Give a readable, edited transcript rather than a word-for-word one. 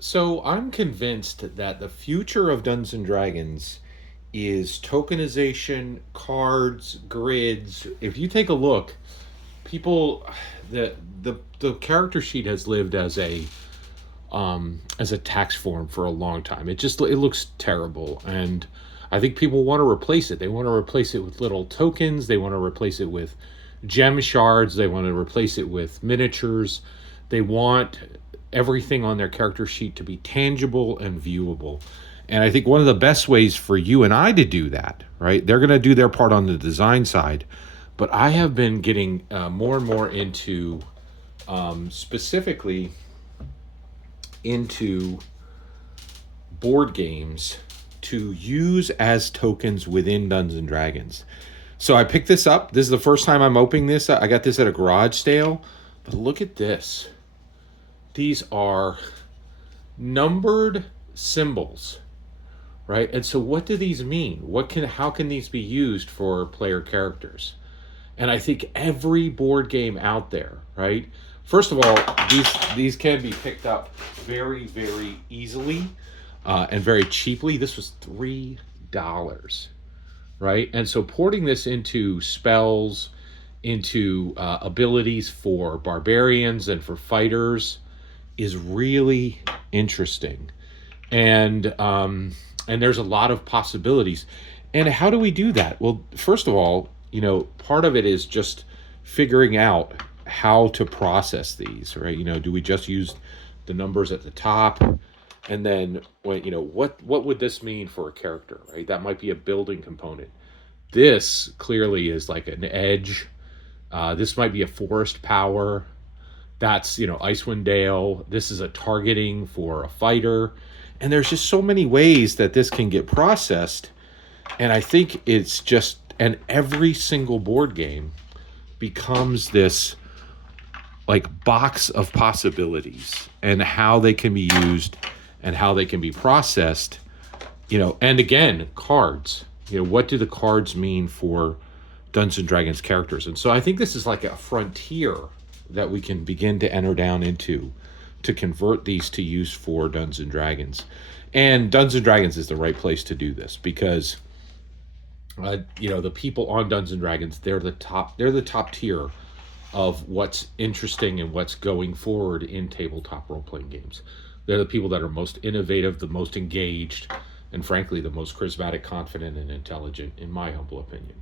So I'm convinced that the future of Dungeons and Dragons is tokenization, cards, grids. If you take a look, people the character sheet has lived as a tax form for a long time. It looks terrible, and I think people want to replace it. They want to replace it with little tokens. They want to replace it with gem shards. They want to replace it with miniatures. They want everything on their character sheet to be tangible and viewable. And I think one of the best ways for you and I to do that, right? They're going to do their part on the design side, but I have been getting more and more into specifically into board games to use as tokens within Dungeons and Dragons. So I picked this up. This is the first time I'm opening this. I got this at a garage sale. But look at this. These are numbered symbols, right? And so what do these mean? How can these be used for player characters? And I think every board game out there, right? First of all, these can be picked up very, very easily and very cheaply. This was $3, right? And so porting this into spells, into abilities for barbarians and for fighters is really interesting, and there's a lot of possibilities. And how do we do that? Well, first of all, part of it is just figuring out how to process these, right? Do we just use the numbers at the top, and then what would this mean for a character, right? That might be a building component. This clearly is like an edge. This might be a forest power. That's Icewind Dale. This is a targeting for a fighter, and there's just so many ways that this can get processed. And I think it's just, and every single board game becomes this like box of possibilities and how they can be used and how they can be processed. And again, cards. What do the cards mean for Dungeons and Dragons characters? And so I think this is like a frontier that we can begin to enter down into to convert these to use for Dungeons and Dragons. And Dungeons and Dragons is the right place to do this because the people on Dungeons and Dragons, they're the top tier of what's interesting and what's going forward in tabletop role-playing games. They're the people that are most innovative, the most engaged, and frankly the most charismatic, confident, and intelligent, in my humble opinion.